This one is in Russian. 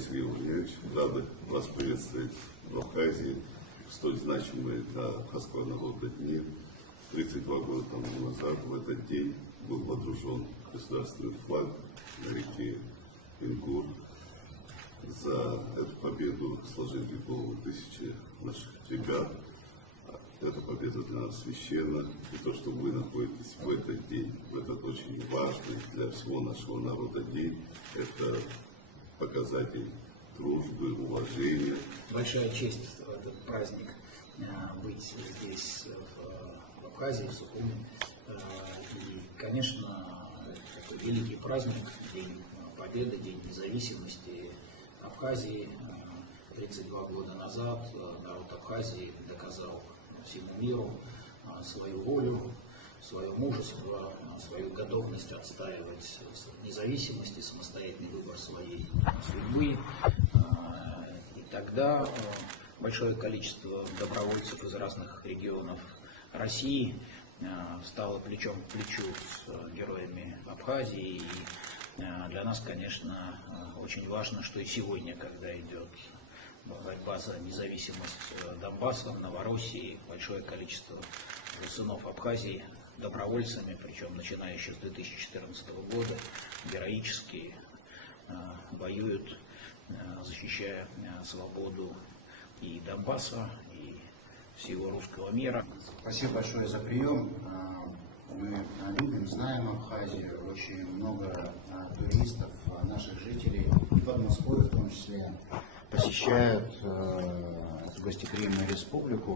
Сергей Владимирович, рады вас приветствовать в Абхазии в столь значимые для абхазского народа дни. 32 года тому назад в этот день был водружен государственный флаг на реке Ингур. За эту победу сложили голову тысячи наших ребят. Эта победа для нас священна. И то, что вы находитесь в этот день, в этот очень важный для всего нашего народа день, это показатель дружбы, уважения. Большая честь в этот праздник быть здесь, в Абхазии, в Сухуми. И, конечно, такой великий праздник, День Победы, День независимости Абхазии. 32 года назад народ Абхазии доказал всему миру свою волю, свое мужество, свою готовность отстаивать независимость и самостоятельный выбор своей судьбы. И тогда большое количество добровольцев из разных регионов России стало плечом к плечу с героями Абхазии. И для нас, конечно, очень важно, что и сегодня, когда идет борьба за независимость Донбасса, Новороссии, большое количество сынов Абхазии добровольцами, причем начиная еще с 2014 года, героически воюют, защищая свободу и Донбасса, и всего русского мира. Спасибо большое за прием. Мы любим, знаем Абхазию, очень много туристов, наших жителей, и Подмосковье в том числе, посещают гостеприимную республику.